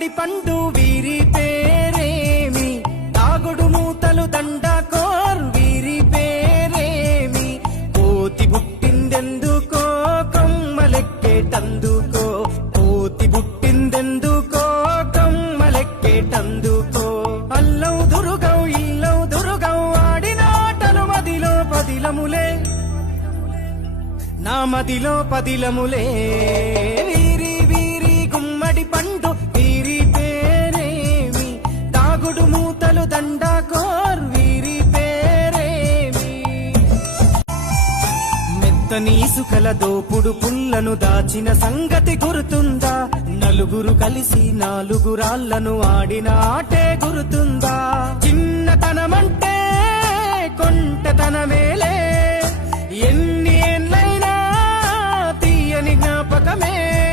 గుమ్మడి పండు వీరి పేరేమి, తాగుడు మూతలు దండకోర్ వీరి పేరేమి, కోతి పుట్టిందెందుకో కొమ్మలెక్కేటందుకో, కోతి పుట్టిందెందుకో కొమ్మలెక్కేటందుకో. అల్లౌ దురుగౌ ఇల్లౌ దురుగౌ ఆడిన ఆటలు మదిలో పదిలములే, నా మదిలో పదిలములే. వీరి వీరి గుమ్మడి పండు వీరి పేరేమి, తాగుడు మూతలు దండకోర్ వీరి పేరేమి. మెత్తని ఇసుకల దోపుడు పుల్లను దాచిన సంగతి గుర్తుందా, నలుగురు కలిసి నాలుగురాళ్లను ఆడిన ఆటే గుర్తుందా. చిన్నతనమంటే కొంటతనమేలే, ఎన్ని ఏళ్ళైనా తీయని జ్ఞాపకమే.